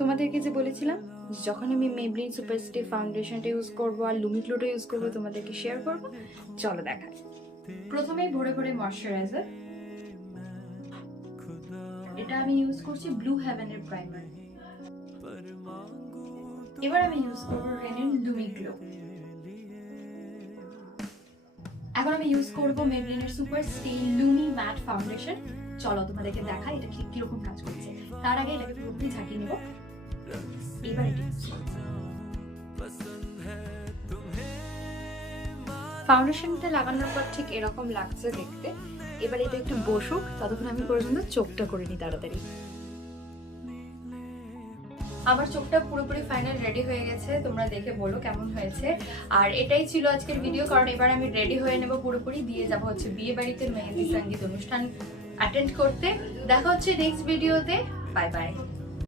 তোমাদেরকে যে বলেছিলাম যখন আমি মেবলিন সুপার স্টে ফাউন্ডেশনটা ইউজ করবো আর লুমি গ্লোটা ইউজ করবো তোমাদেরকে শেয়ার করবো। চলো দেখাই। প্রথমেই ভরে ভরে ময়শ্চারাইজার, এটা আমি ইউজ করছি ব্লু হেভেনের প্রাইমার। এবার আমি ইউজ করবো রেনের লুমি গ্লো। এখন আমি ইউজ করবো মেবলিনের সুপার স্টে লুমি ম্যাট ফাউন্ডেশন। চলো তোমাদেরকে দেখাই এটা কিরকম কাজ করছে। তার আগে এটাকে পুরোপুরি ঝাঁকিয়ে নেব। এবার এটা ফাউন্ডেশনটা লাগানোর পর ঠিক এরকম লাগছে দেখতে। এবার এটা একটু বসুক, ততক্ষণ আমি পর্যন্ত চোখটা করে নিই তাড়াতাড়ি। আমার চোখটা পুরোপুরি ফাইনাল রেডি হয়ে গেছে, তোমরা দেখে বলো কেমন হয়েছে। আর এটাই ছিল আজকের ভিডিও, কারণ এবার আমি রেডি হয়ে নেব পুরোপুরি, দিয়ে যাব হচ্ছে বিয়ে বাড়িতে মেহেদি সঙ্গীত অনুষ্ঠান অ্যাটেন্ড করতে। দেখা হচ্ছে নেক্সট ভিডিওতে। Bye bye.